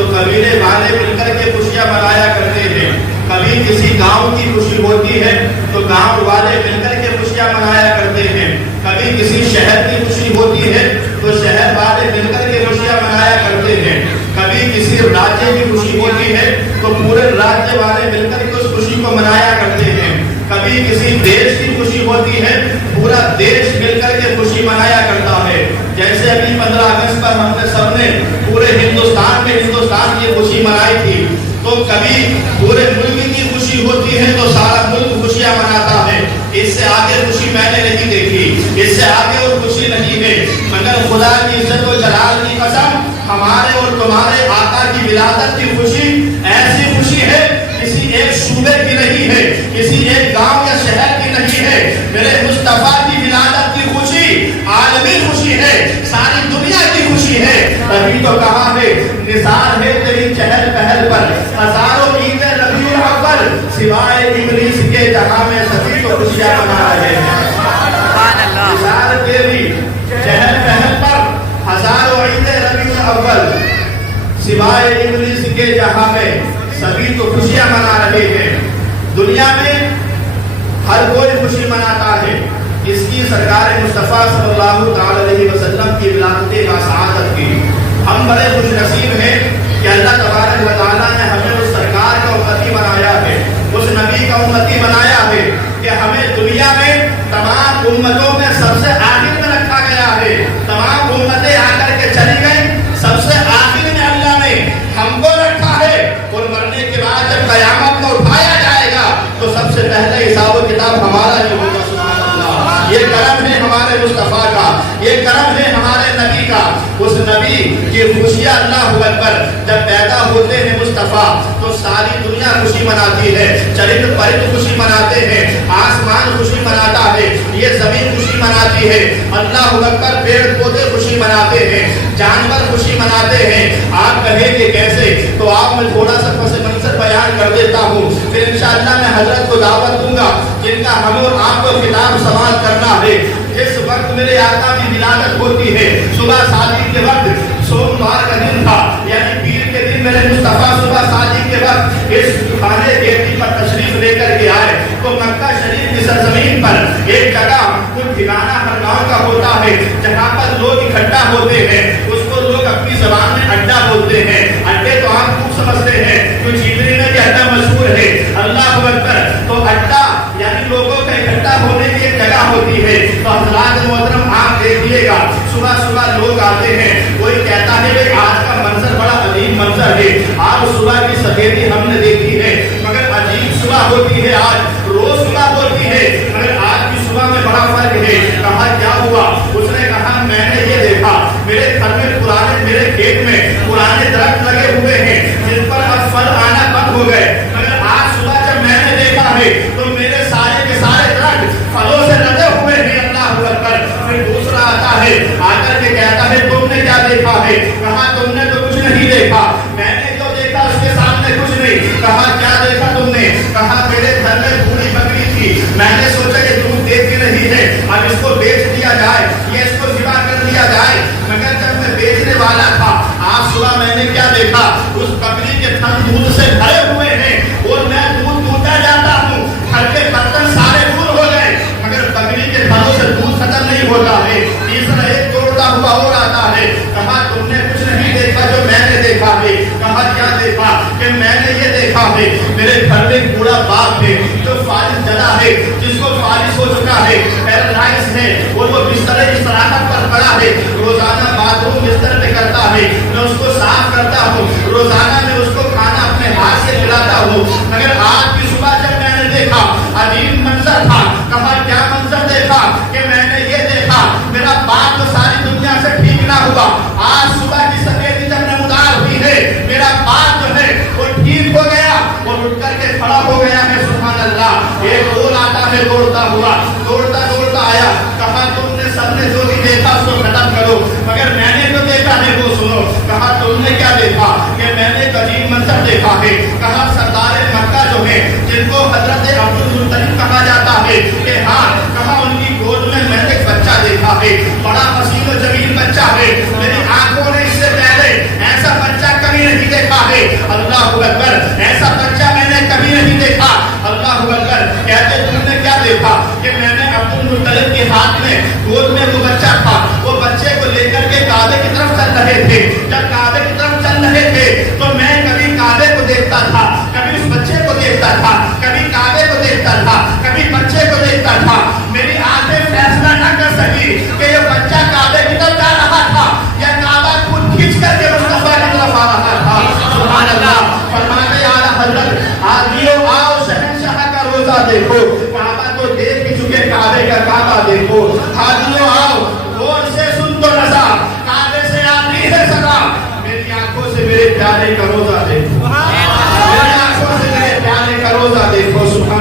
تو قبیلے والے مل کر کے خوشیاں منایا کرتے ہیں. کبھی کسی گاؤں کی خوشی ہوتی ہے تو گاؤں والے مل کر کے خوشیاں منایا کرتے ہیں. کبھی کسی شہر کی خوشی ہوتی ہے تو شہر والے مل کر کے خوشیاں منایا کرتے ہیں. کبھی کسی راجیہ کی خوشی ہوتی ہے تو پورے راجیہ والے مل کر کے اس خوشی کو منایا کرتے ہیں. کبھی کسی دیش کی خوشی ہوتی ہے پورا دیش مل کر کے خوشی منایا کرتا ہے. جیسے ابھی 15 اگست پر ہم نے سب نے پورے ہندوستان میں ہندوستان کی خوشی منائی تھی. تو کبھی پورے ملک کی خوشی ہوتی ہے تو سارا ملک خوشیاں مناتا ہے. اس سے آگے خوشی میں نے نہیں دیکھی, اس سے آگے اور خوشی نہیں ہے. مگر خدا کی عزت و جلال کی قسم, ہمارے اور تمہارے آقا کی ولادت کی خوشی ایسی خوشی ہے کسی ایک صوبے کی نہیں ہے, کسی ایک گاؤں یا شہر کی نہیں ہے. میرے مصطفیٰ کی ولادت کی خوشی عالمی خوشی ہے, ساری دنیا کی خوشی ہے. ابھی تو کہا ہے نثار ہے تیری چہل پہل پر, ہزاروں عید ربیع الاول, سوائے ابلیس کے جہاں میں سبھی تو خوشیاں منا رہے ہیں. نثار تیری چہل پہل پر, ہزاروں عید ربیع الاول, سوائے ابلیس کے جہاں میں سبھی تو خوشیاں منا رہے ہیں. دنیا میں ہر کوئی خوشی مناتا ہے اس کی سرکار مصطفیٰ صلی اللہ علیہ وسلم کی ولادت باسعادت کی. ہم بڑے خوش نصیب ہیں کہ اللہ تبارک و تعالیٰ نے ہمیں اس سرکار کا امتی بنایا ہے, اس نبی کا امتی بنایا ہے کہ ہمیں دنیا میں تمام امتوں میں سب سے آخر میں رکھا گیا ہے. تمام امتیں آ کر کے چلی گئیں, سب سے آخر میں اللہ نے ہم کو رکھا ہے. اور مرنے کے بعد جب قیامت میں اٹھایا جائے گا تو سب سے پہلے حساب و کتاب ہمارا ہی ہوگا. یہ کرم ہے ہمارے مصطفیٰ کا, یہ کرم ہے ہمارے نبی کا. اس نبی کی خوشیاں اللہ اکبر, جب پیدا ہوتے ہیں مصطفیٰ تو ساری دنیا خوشی مناتی ہے. چرند پرند خوشی مناتے ہیں, آسمان خوشی مناتا ہے, یہ زمین خوشی مناتی ہے. اللہ اکبر, پیڑ پودے خوشی مناتے ہیں, جانور خوشی مناتے ہیں. آپ کہیں گے کیسے, تو آپ میں تھوڑا سا پس منظر بیان کر دیتا ہوں, پھر انشاءاللہ میں حضرت کو دعوت دوں گا جن کا ہم اور آپ کو خطاب سماعت کرنا ہے. اس وقت میرے آقا کی ولادت ہوتی ہے, صبح شادی کے وقت سوموار کا دن تھا, یعنی پیر کے دن میرے مصطفیٰ صبح شادی کے وقت اس خانے گیٹی پر تشریف لے کر کے آئے. تو مکہ شریف کی سرزمین پر ایک جگہ کچھ ٹھکانہ ہر گاؤں کا ہوتا ہے جہاں پر لوگ اکٹھا ہوتے ہیں, اس کو لوگ اپنی زبان میں اڈا بولتے ہیں. اڈے تو آپ خوب سمجھتے ہیں, تو چیزری میں بھی اڈا مشہور ہے. اللہ اکبر, تو اڈا یعنی لوگوں کا اکٹھا ہونے کی ایک جگہ ہوتی ہے. تو حضرات محترم آپ دیکھیے گا صبح صبح لوگ آتے ہیں, کوئی کہتا ہے کہ آج کا منظر بڑا عجیب منظر ہے. آج صبح کی سفیدی ہم نے دیکھی ہے مگر عجیب صبح ہوتی ہے, آج روز صبح ہوتی ہے مگر آج کی صبح میں بڑا فرق ہے. کہا کیا ہوا, اس نے کہا میں نے یہ دیکھا میرے گھر میں پرانے, میرے کھیت میں پرانے درخت لگے ہوئے ہیں جن پر اب پھل آنا بند ہو گئے, مگر آج صبح جب میں نے دیکھا ہے تو میرے سارے کے سارے درخت پھلوں سے لدے ہوئے ہیں. اللہ اکبر. پھر دوسرا آتا ہے, آ کر کے کہتا ہے تم نے کیا دیکھا ہے, کہا تم نے تو کچھ نہیں دیکھا. میں نے جو دیکھا اس کے سامنے کچھ نہیں. کہا کیا دیکھا تم نے, کہا میرے گھر میں بوڑھی بکری تھی, میں نے سوچا کہ دودھ دیتی نہیں ہے, اب اس کو بیچ دیا جائے, یہ اس کو ذبح کر دیا جائے. مگر جب میں بیچنے والا تھا آج صبح میں نے کیا دیکھا, اس بکری کے تھن دودھ سے بھرے ہوئے ہیں اور میں دودھ دودھتا جاتا ہوں, گھر کے برتن سارے دور ہو گئے مگر بکری کے تھنوں سے دودھ ختم نہیں ہوتا ہے. تیسرا ایک توڑتا ہوا اور آتا ہے, کہا تم نے کچھ نہیں دیکھا جو میں نے دیکھا ہے. کہا کیا دیکھا, کہ میں نے یہ دیکھا ہے میرے گھر میں ایک بوڑھا باپ ہے جو فالج جلا ہے, جس کو فالج ہو چکا ہے, پیرالائز ہے, اور وہ بستر استراحت پر پڑا ہے. روزانہ باتھ روم بستر پہ کرتا ہے, میں اس کو صاف کرتا ہوں, روزانہ میں اس کو کھانا اپنے ہاتھ سے کھلاتا ہوں. مگر آج کی صبح جب میں نے دیکھا عجیب منظر تھا. کہا کیا منظر دیکھا, کہ میں نے یہ دیکھا میرا باپ تو ساری دنیا سے ٹھیک نہ ہوا, آج صبح کی سفیدی جب نمودار ہوئی ہے میرا باپ جو ہے وہ ٹھیک ہو گیا اور اٹھ کر کے کھڑا ہو گیا ہے. سبحان اللہ. ایک اور آتا ہے دوڑتا ہوا, دوڑتا دوڑتا آیا, کہا تم نے سب نے جو بھی دیکھا اس کو ختم کرو مگر میں نے جو دیکھا ہے وہ سنو. کہا تم نے کیا دیکھا, کہ میں نے ایک عجیب منظر دیکھا ہے. کہا سردار مکہ جو ہے جن کو حضرت عبد المطلب کہا جاتا ہے, کہ ہاں, کہا ان کی گود میں میں نے ایک بچہ دیکھا ہے, بڑا حسین و جمیل بچہ ہے. میری آنکھوں نے اس سے پہلے ایسا بچہ کبھی نہیں دیکھا. اللہ اکبر, ایسا بچہ میں نے کبھی نہیں دیکھا. اللہ اکبر. کہتے تم نے کیا دیکھا؟ کہ میں نے عبد المطلب کے ہاتھ میں گود میں وہ بچہ تھا, وہ بچے کو لے کر کے کعبے کی طرف چل رہے تھے. جب کعبے کی طرف چل رہے تھے تو میں کبھی کعبے کو دیکھتا تھا, کبھی اس بچے کو دیکھتا تھا, کبھی کعبے کو دیکھتا تھا, کبھی بچے کو دیکھتا تھا. میری آنکھیں فیصلہ نہ کر سکی کہ یہ بچہ کعبے کی طرف جا رہا تھا یا کعبہ خود کھینچ کر کے مصطفیٰ کی طرف آ رہا تھا. سبحان اللہ. فرماتے اعلیٰ حضرت, آدمیوں آؤ شہنشاہ کا روزہ دیکھو. کعبہ تو دیکھ ہی چکے, کعبے کا کعبہ دیکھو. آدمیوں آؤ, غور سے سن تو نظا, کعبے سے آتی ہے صدا. میری آنکھوں سے میرے پیارے کا روزہ دیکھو, میری آنکھوں سے میرے پیارے کا روزہ دیکھو. سبحان